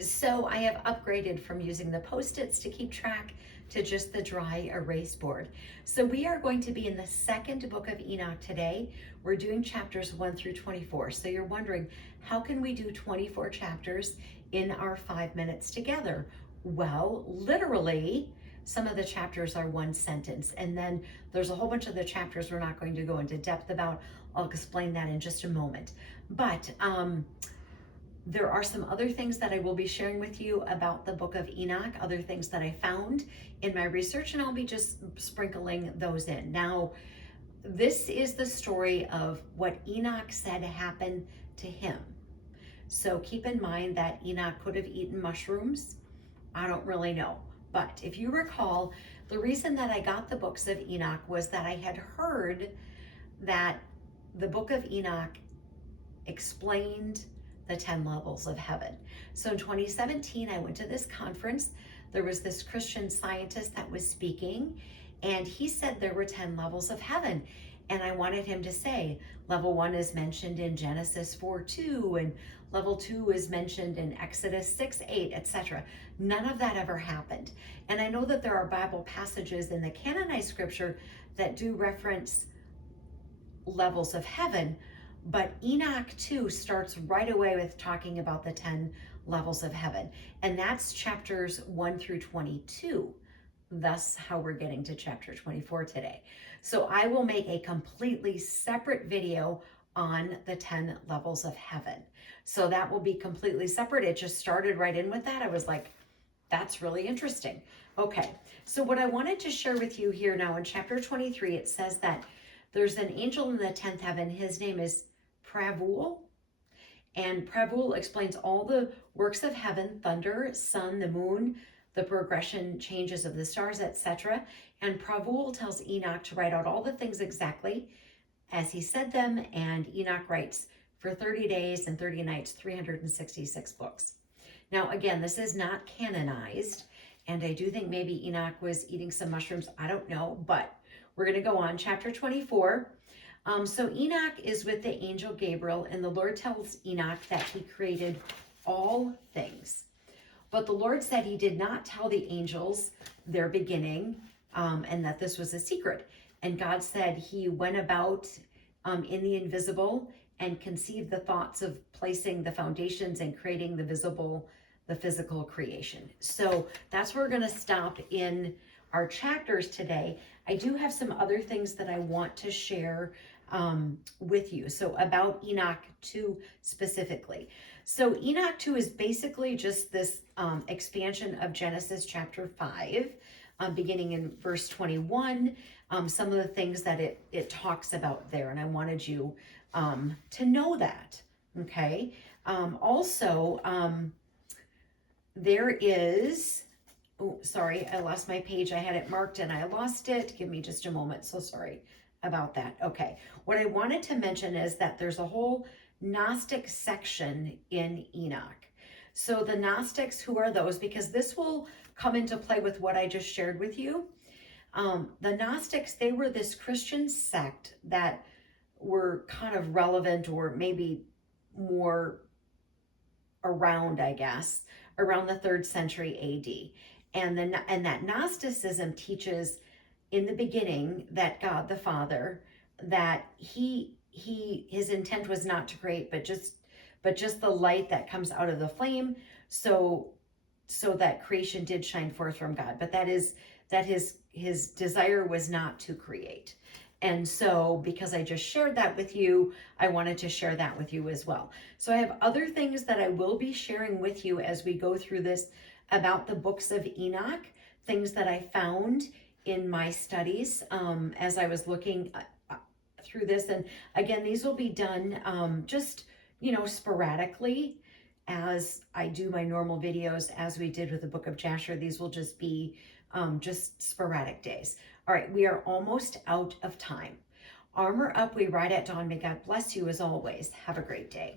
So I have upgraded from using the Post-its to keep track to just the dry erase board. So we are going to be in the second book of Enoch today. We're doing chapters 1 through 24. So you're wondering, how can we do 24 chapters in our 5 minutes together? Well, literally, some of the chapters are one sentence, and then there's a whole bunch of the chapters we're not going to go into depth about. I'll explain that in just a moment. But there are some other things that I will be sharing with you about the book of Enoch, other things that I found in my research, and I'll be just sprinkling those in. Now, this is the story of what Enoch said happened to him. So keep in mind that Enoch could have eaten mushrooms. I don't really know. But if you recall, the reason that I got the books of Enoch was that I had heard that the book of Enoch explained the 10 levels of heaven. So in 2017, I went to this conference. There was this Christian scientist that was speaking, and he said there were 10 levels of heaven. And I wanted him to say, level 1 is mentioned in Genesis 4:2, and level 2 is mentioned in Exodus 6:8, etc. None of that ever happened. And I know that there are Bible passages in the canonized scripture that do reference levels of heaven, but Enoch 2 starts right away with talking about the 10 levels of heaven. And that's chapters 1 through 22. Thus how we're getting to chapter 24 today. So I will make a completely separate video on the 10 levels of heaven. So that will be completely separate. It just started right in with that. I was like, that's really interesting. Okay, so what I wanted to share with you here now in chapter 23, it says that there's an angel in the 10th heaven. His name is Pravul, and Pravul explains all the works of heaven: thunder, sun, the moon, the progression changes of the stars, etc. And Pravul tells Enoch to write out all the things exactly as he said them, and Enoch writes for 30 days and 30 nights, 366 books. Now, again, this is not canonized, and I do think maybe Enoch was eating some mushrooms. I don't know, but we're going to go on. Chapter 24. So Enoch is with the angel Gabriel, and the Lord tells Enoch that he created all things. But the Lord said he did not tell the angels their beginning, and that this was a secret. And God said he went about in the invisible and conceived the thoughts of placing the foundations and creating the physical creation. So that's where we're going to stop in our chapters today. I do have some other things that I want to share with you. So about Enoch 2 specifically. So Enoch 2 is basically just this expansion of Genesis chapter 5, beginning in verse 21, some of the things that it talks about there. And I wanted you to know that, okay? Also, there is, oh, sorry, I lost my page. I had it marked and I lost it. Give me just a moment. So sorry about that. Okay. What I wanted to mention is that there's a whole Gnostic section in Enoch. So the Gnostics, who are those? Because this will come into play with what I just shared with you. The Gnostics, they were this Christian sect that were kind of relevant, or maybe more around, I guess, around the 3rd century AD. And that Gnosticism teaches in the beginning that God the Father, that his intent was not to create, but just the light that comes out of the flame, so that creation did shine forth from God. But that his desire was not to create. And so because I just shared that with you, I wanted to share that with you as well. So I have other things that I will be sharing with you as we go through this about the books of Enoch, things that I found in my studies as I was looking through this. And again, these will be done just, sporadically as I do my normal videos, as we did with the book of Jasher. These will just be just sporadic days. All right, we are almost out of time. Armor up, we ride at dawn. May God bless you as always. Have a great day.